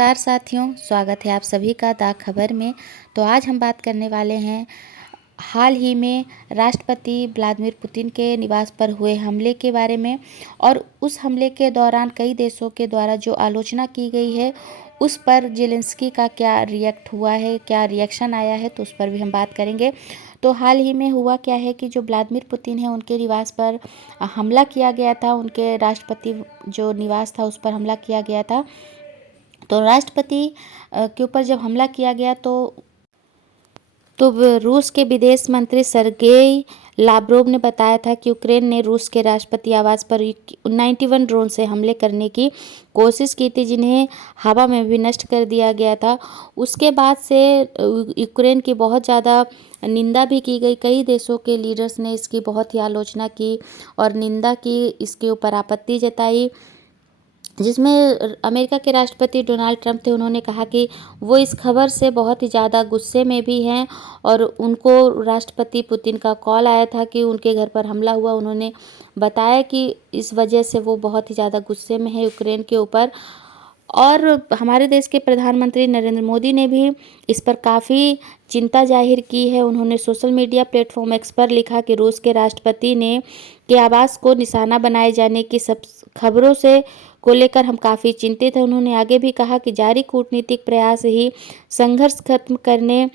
नमस्कार साथियों, स्वागत है आप सभी का द खबर में। तो आज हम बात करने वाले हैं हाल ही में राष्ट्रपति व्लादिमीर पुतिन के निवास पर हुए हमले के बारे में। और उस हमले के दौरान कई देशों के द्वारा जो आलोचना की गई है उस पर जेलेंस्की का क्या रिएक्ट हुआ है, क्या रिएक्शन आया है, तो उस पर भी हम बात करेंगे। तो हाल ही में हुआ क्या है कि जो व्लादिमीर पुतिन है उनके निवास पर हमला किया गया था, उनके राष्ट्रपति जो निवास था उस पर हमला किया गया था। तो राष्ट्रपति के ऊपर जब हमला किया गया तो रूस के विदेश मंत्री सर्गेई लाव्रोव ने बताया था कि यूक्रेन ने रूस के राष्ट्रपति आवास पर 91 ड्रोन से हमले करने की कोशिश की थी, जिन्हें हवा में भी नष्ट कर दिया गया था। उसके बाद से यूक्रेन की बहुत ज़्यादा निंदा भी की गई। कई देशों के लीडर्स ने इसकी बहुत ही आलोचना की और निंदा की, इसके ऊपर आपत्ति जताई, जिसमें अमेरिका के राष्ट्रपति डोनाल्ड ट्रंप थे। उन्होंने कहा कि वो इस खबर से बहुत ही ज़्यादा गुस्से में भी हैं और उनको राष्ट्रपति पुतिन का कॉल आया था कि उनके घर पर हमला हुआ। उन्होंने बताया कि इस वजह से वो बहुत ही ज़्यादा गुस्से में है यूक्रेन के ऊपर। और हमारे देश के प्रधानमंत्री नरेंद्र मोदी ने भी इस पर काफ़ी चिंता जाहिर की है। उन्होंने सोशल मीडिया प्लेटफॉर्म एक्स पर लिखा कि रूस के राष्ट्रपति ने के आवास को निशाना बनाए जाने की सब खबरों से को लेकर हम काफ़ी चिंतित हैं। उन्होंने आगे भी कहा कि जारी कूटनीतिक प्रयास ही संघर्ष खत्म करने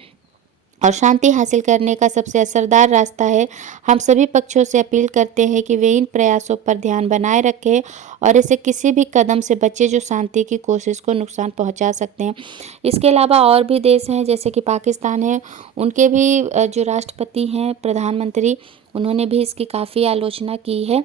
और शांति हासिल करने का सबसे असरदार रास्ता है। हम सभी पक्षों से अपील करते हैं कि वे इन प्रयासों पर ध्यान बनाए रखें और ऐसे किसी भी कदम से बचें जो शांति की कोशिश को नुकसान पहुंचा सकते हैं। इसके अलावा और भी देश हैं जैसे कि पाकिस्तान है, उनके भी जो राष्ट्रपति हैं, प्रधानमंत्री, उन्होंने भी इसकी काफ़ी आलोचना की है।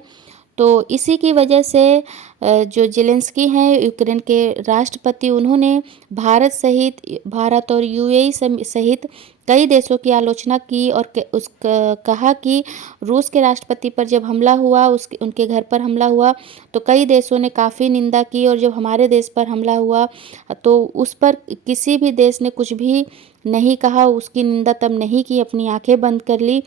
तो इसी की वजह से जो जेलेंस्की हैं यूक्रेन के राष्ट्रपति, उन्होंने भारत और यूएई सहित कई देशों की आलोचना की और कहा कि रूस के राष्ट्रपति पर जब हमला हुआ, उनके घर पर हमला हुआ, तो कई देशों ने काफ़ी निंदा की। और जब हमारे देश पर हमला हुआ तो उस पर किसी भी देश ने कुछ भी नहीं कहा, उसकी निंदा तब नहीं की, अपनी आंखें बंद कर ली।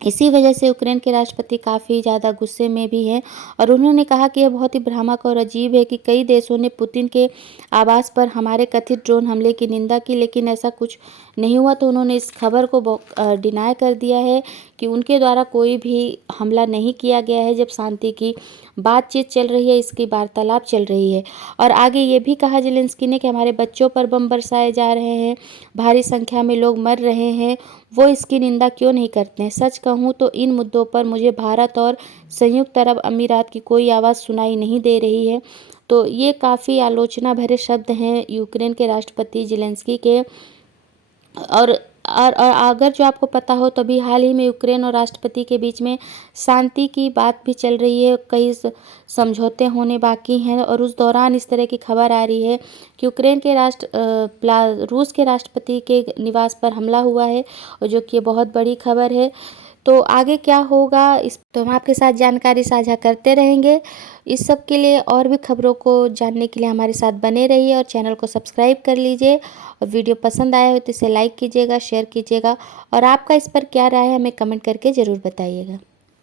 इसी वजह से यूक्रेन के राष्ट्रपति काफ़ी ज़्यादा गुस्से में भी हैं और उन्होंने कहा कि यह बहुत ही भ्रामक और अजीब है कि कई देशों ने पुतिन के आवास पर हमारे कथित ड्रोन हमले की निंदा की, लेकिन ऐसा कुछ नहीं हुआ। तो उन्होंने इस खबर को डिनाई कर दिया है कि उनके द्वारा कोई भी हमला नहीं किया गया है। जब शांति की बातचीत चल रही है, इसकी वार्तालाप चल रही है। और आगे ये भी कहा जेलेंस्की ने कि हमारे बच्चों पर बम बरसाए जा रहे हैं, भारी संख्या में लोग मर रहे हैं, वो इसकी निंदा क्यों नहीं करते हैं। सच कहूँ तो इन मुद्दों पर मुझे भारत और संयुक्त अरब अमीरात की कोई आवाज़ सुनाई नहीं दे रही है। तो ये काफ़ी आलोचना भरे शब्द हैं यूक्रेन के राष्ट्रपति जेलेंस्की के। और अगर जो आपको पता हो तो अभी हाल ही में यूक्रेन और राष्ट्रपति के बीच में शांति की बात भी चल रही है, कई समझौते होने बाकी हैं। और उस दौरान इस तरह की खबर आ रही है कि यूक्रेन के रूस के राष्ट्रपति के निवास पर हमला हुआ है, और जो कि बहुत बड़ी खबर है। तो आगे क्या होगा इस तो हम आपके साथ जानकारी साझा करते रहेंगे। इस सब के लिए और भी खबरों को जानने के लिए हमारे साथ बने रहिए और चैनल को सब्सक्राइब कर लीजिए। और वीडियो पसंद आया हो तो इसे लाइक कीजिएगा, शेयर कीजिएगा, और आपका इस पर क्या राय है हमें कमेंट करके ज़रूर बताइएगा।